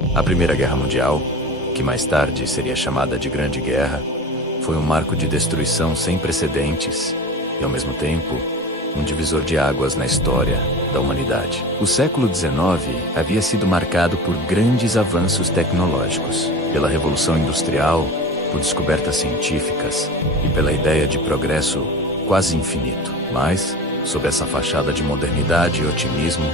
A Primeira Guerra Mundial, que mais tarde seria chamada de Grande Guerra, foi um marco de destruição sem precedentes e, ao mesmo tempo, um divisor de águas na história da humanidade. O século XIX havia sido marcado por grandes avanços tecnológicos, pela Revolução Industrial, por descobertas científicas e pela ideia de progresso quase infinito. Mas, sob essa fachada de modernidade e otimismo,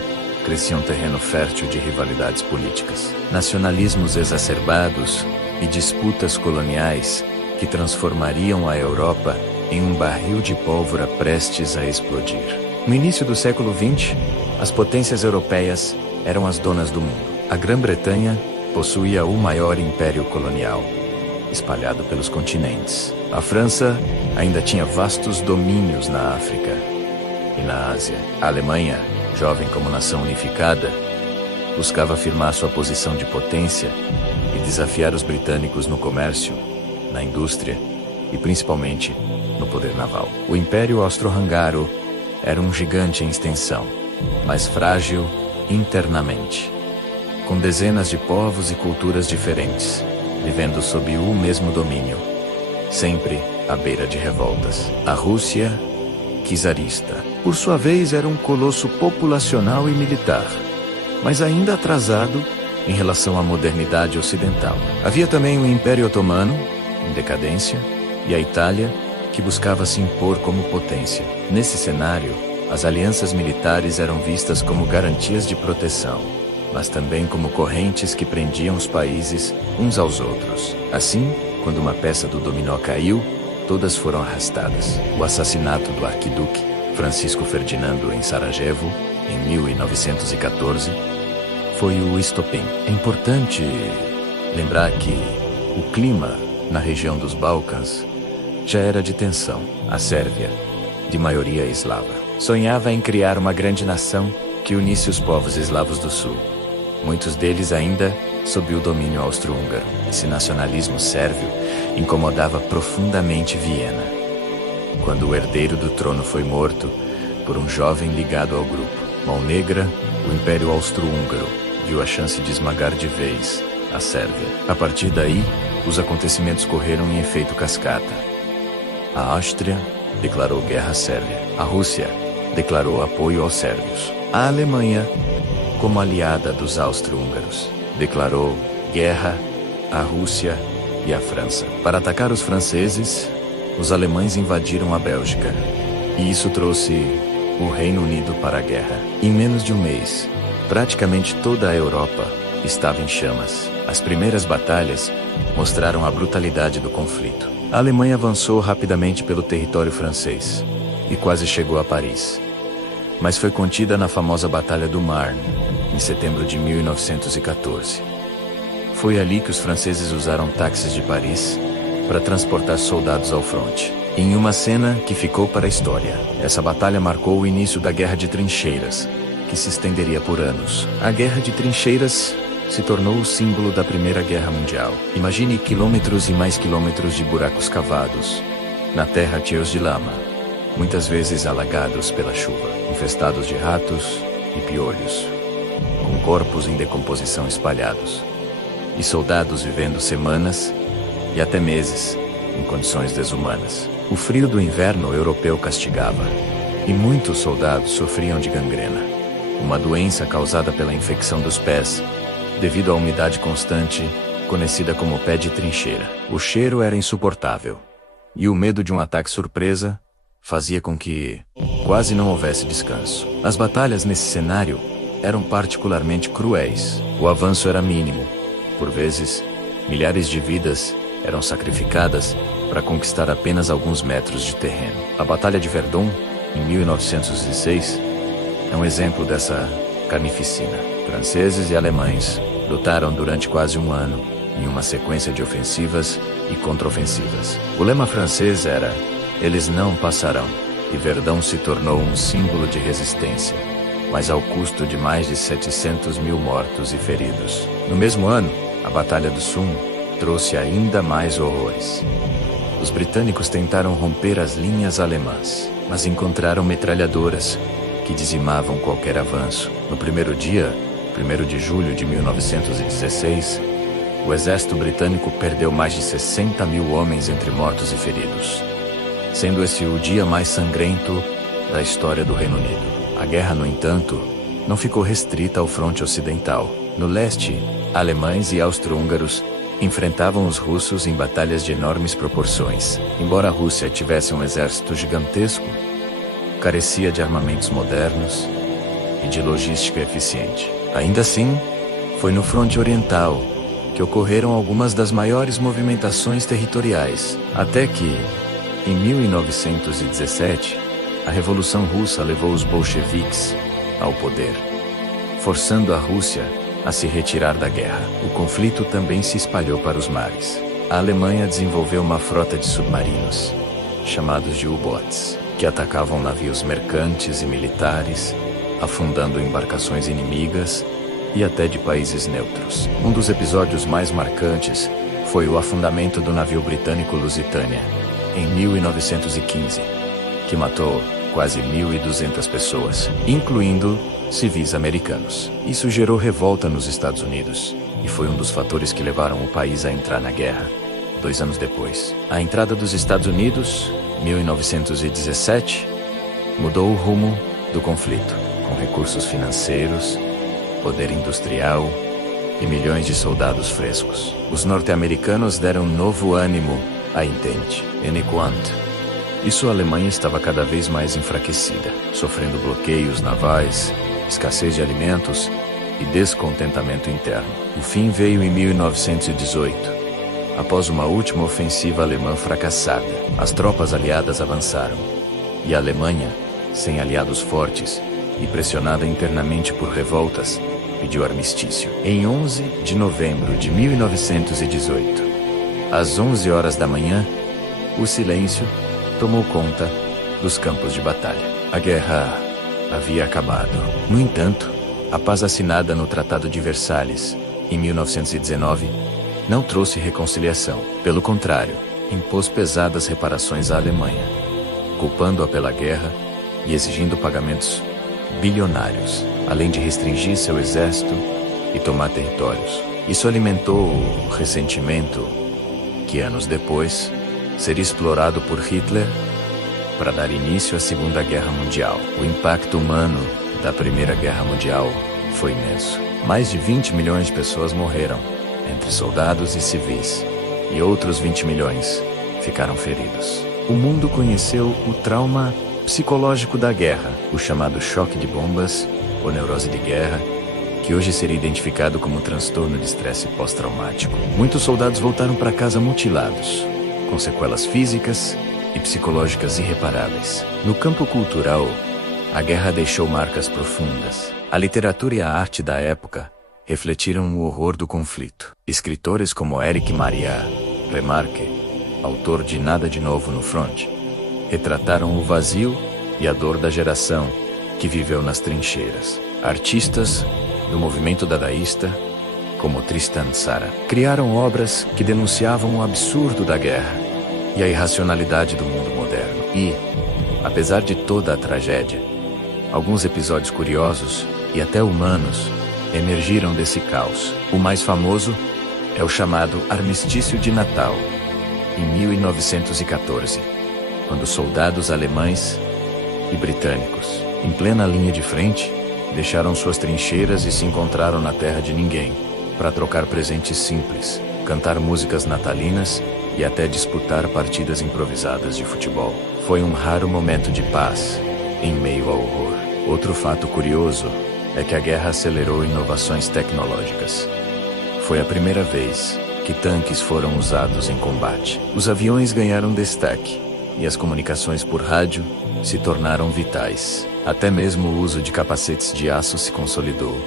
crescia um terreno fértil de rivalidades políticas, nacionalismos exacerbados e disputas coloniais que transformariam a Europa em um barril de pólvora prestes a explodir. No início do século XX, as potências europeias eram as donas do mundo. A Grã-Bretanha possuía o maior império colonial, espalhado pelos continentes. A França ainda tinha vastos domínios na África e na Ásia. A Alemanha, jovem como nação unificada, buscava afirmar sua posição de potência e desafiar os britânicos no comércio, na indústria e principalmente no poder naval. O Império Austro-Húngaro era um gigante em extensão, mas frágil internamente, com dezenas de povos e culturas diferentes, vivendo sob o mesmo domínio, sempre à beira de revoltas. A Rússia czarista, por sua vez, era um colosso populacional e militar, mas ainda atrasado em relação à modernidade ocidental. Havia também o Império Otomano, em decadência, e a Itália, que buscava se impor como potência. Nesse cenário, as alianças militares eram vistas como garantias de proteção, mas também como correntes que prendiam os países uns aos outros. Assim, quando uma peça do dominó caiu, todas foram arrastadas. O assassinato do arquiduque Francisco Ferdinando em Sarajevo, em 1914, foi o estopim. É importante lembrar que o clima na região dos Balcãs já era de tensão. A Sérvia, de maioria eslava, sonhava em criar uma grande nação que unisse os povos eslavos do sul, muitos deles ainda sob o domínio austro-húngaro. Esse nacionalismo sérvio incomodava profundamente Viena, quando o herdeiro do trono foi morto por um jovem ligado ao grupo. Mão Negra, o Império Austro-Húngaro viu a chance de esmagar de vez a Sérvia. A partir daí, os acontecimentos correram em efeito cascata. A Áustria declarou guerra à Sérvia. A Rússia declarou apoio aos sérvios. A Alemanha, como aliada dos austro-húngaros, declarou guerra à Rússia e à França. Para atacar os franceses, os alemães invadiram a Bélgica, e isso trouxe o Reino Unido para a guerra. Em menos de um mês, praticamente toda a Europa estava em chamas. As primeiras batalhas mostraram a brutalidade do conflito. A Alemanha avançou rapidamente pelo território francês e quase chegou a Paris, mas foi contida na famosa Batalha do Marne, em setembro de 1914. Foi ali que os franceses usaram táxis de Paris para transportar soldados ao fronte. Em uma cena que ficou para a história, essa batalha marcou o início da Guerra de Trincheiras, que se estenderia por anos. A Guerra de Trincheiras se tornou o símbolo da Primeira Guerra Mundial. Imagine quilômetros e mais quilômetros de buracos cavados na terra cheios de lama, muitas vezes alagados pela chuva, infestados de ratos e piolhos, com corpos em decomposição espalhados, e soldados vivendo semanas e até meses em condições desumanas. O frio do inverno europeu castigava, e muitos soldados sofriam de gangrena, uma doença causada pela infecção dos pés, devido à umidade constante, conhecida como pé de trincheira. O cheiro era insuportável, e o medo de um ataque surpresa fazia com que quase não houvesse descanso. As batalhas nesse cenário eram particularmente cruéis. O avanço era mínimo. Por vezes, milhares de vidas eram sacrificadas para conquistar apenas alguns metros de terreno. A Batalha de Verdun, em 1906, é um exemplo dessa carnificina. Franceses e alemães lutaram durante quase um ano, em uma sequência de ofensivas e contraofensivas. O lema francês era: "Eles não passarão", e Verdun se tornou um símbolo de resistência, mas ao custo de mais de 700 mil mortos e feridos. No mesmo ano, a Batalha do Somme trouxe ainda mais horrores. Os britânicos tentaram romper as linhas alemãs, mas encontraram metralhadoras que dizimavam qualquer avanço. No primeiro dia, 1º de julho de 1916, o exército britânico perdeu mais de 60 mil homens entre mortos e feridos, sendo esse o dia mais sangrento da história do Reino Unido. A guerra, no entanto, não ficou restrita ao fronte ocidental. No leste, alemães e austro-húngaros enfrentavam os russos em batalhas de enormes proporções. Embora a Rússia tivesse um exército gigantesco, carecia de armamentos modernos e de logística eficiente. Ainda assim, foi no fronte oriental que ocorreram algumas das maiores movimentações territoriais, até que, em 1917, a Revolução Russa levou os bolcheviques ao poder, forçando a Rússia a se retirar da guerra. O conflito também se espalhou para os mares. A Alemanha desenvolveu uma frota de submarinos, chamados de U-boats, que atacavam navios mercantes e militares, afundando embarcações inimigas e até de países neutros. Um dos episódios mais marcantes foi o afundamento do navio britânico Lusitânia, em 1915, que matou quase 1.200 pessoas, incluindo civis americanos. Isso gerou revolta nos Estados Unidos e foi um dos fatores que levaram o país a entrar na guerra. 2 anos depois, a entrada dos Estados Unidos, 1917, mudou o rumo do conflito, com recursos financeiros, poder industrial e milhões de soldados frescos. Os norte-americanos deram novo ânimo à Entente, enquanto isso, a Alemanha estava cada vez mais enfraquecida, sofrendo bloqueios navais, escassez de alimentos e descontentamento interno. O fim veio em 1918, após uma última ofensiva alemã fracassada. As tropas aliadas avançaram, e a Alemanha, sem aliados fortes e pressionada internamente por revoltas, pediu armistício. Em 11 de novembro de 1918, às 11 horas da manhã, o silêncio tomou conta dos campos de batalha. A guerra havia acabado. No entanto, a paz assinada no Tratado de Versalhes, em 1919, não trouxe reconciliação. Pelo contrário, impôs pesadas reparações à Alemanha, culpando-a pela guerra e exigindo pagamentos bilionários, além de restringir seu exército e tomar territórios. Isso alimentou o ressentimento que, anos depois, seria explorado por Hitler para dar início à Segunda Guerra Mundial. O impacto humano da Primeira Guerra Mundial foi imenso. Mais de 20 milhões de pessoas morreram, entre soldados e civis, e outros 20 milhões ficaram feridos. O mundo conheceu o trauma psicológico da guerra, o chamado choque de bombas ou neurose de guerra, que hoje seria identificado como transtorno de estresse pós-traumático. Muitos soldados voltaram para casa mutilados, com sequelas físicas e psicológicas irreparáveis. No campo cultural, a guerra deixou marcas profundas. A literatura e a arte da época refletiram o horror do conflito. Escritores como Éric Maria Remarque, autor de Nada de Novo no Fronte, retrataram o vazio e a dor da geração que viveu nas trincheiras. Artistas do movimento dadaísta, como Tristan Tzara, criaram obras que denunciavam o absurdo da guerra e a irracionalidade do mundo moderno. E, apesar de toda a tragédia, alguns episódios curiosos e até humanos emergiram desse caos. O mais famoso é o chamado Armistício de Natal, em 1914, quando soldados alemães e britânicos, em plena linha de frente, deixaram suas trincheiras e se encontraram na terra de ninguém, para trocar presentes simples, cantar músicas natalinas e até disputar partidas improvisadas de futebol. Foi um raro momento de paz, em meio ao horror. Outro fato curioso é que a guerra acelerou inovações tecnológicas. Foi a primeira vez que tanques foram usados em combate. Os aviões ganharam destaque e as comunicações por rádio se tornaram vitais. Até mesmo o uso de capacetes de aço se consolidou,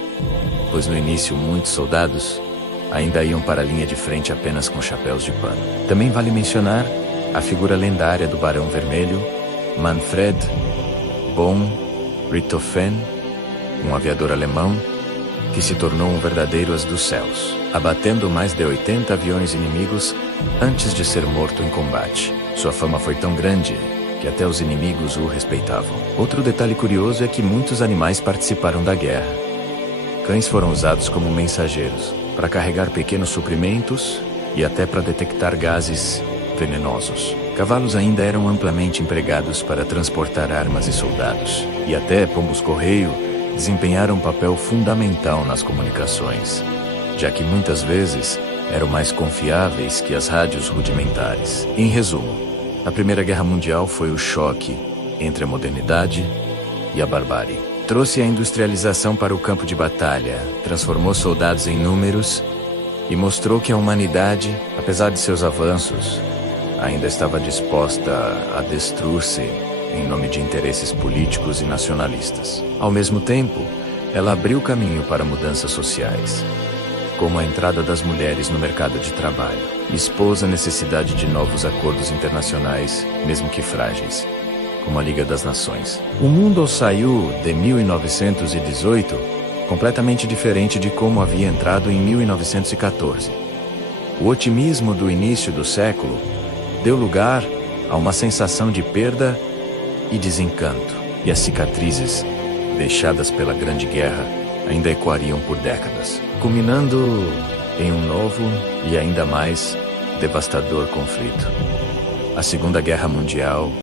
pois no início muitos soldados ainda iam para a linha de frente apenas com chapéus de pano. Também vale mencionar a figura lendária do Barão Vermelho, Manfred von Richthofen, um aviador alemão que se tornou um verdadeiro as dos céus, abatendo mais de 80 aviões inimigos antes de ser morto em combate. Sua fama foi tão grande que até os inimigos o respeitavam. Outro detalhe curioso é que muitos animais participaram da guerra. Cães foram usados como mensageiros, para carregar pequenos suprimentos e até para detectar gases venenosos. Cavalos ainda eram amplamente empregados para transportar armas e soldados, e até pombos-correio desempenharam um papel fundamental nas comunicações, já que muitas vezes eram mais confiáveis que as rádios rudimentares. Em resumo, a Primeira Guerra Mundial foi o choque entre a modernidade e a barbárie. Trouxe a industrialização para o campo de batalha, transformou soldados em números e mostrou que a humanidade, apesar de seus avanços, ainda estava disposta a destruir-se em nome de interesses políticos e nacionalistas. Ao mesmo tempo, ela abriu caminho para mudanças sociais, como a entrada das mulheres no mercado de trabalho, expôs a necessidade de novos acordos internacionais, mesmo que frágeis, como a Liga das Nações. O mundo saiu de 1918 completamente diferente de como havia entrado em 1914. O otimismo do início do século deu lugar a uma sensação de perda e desencanto, e as cicatrizes deixadas pela Grande Guerra ainda ecoariam por décadas, culminando em um novo e ainda mais devastador conflito. A Segunda Guerra Mundial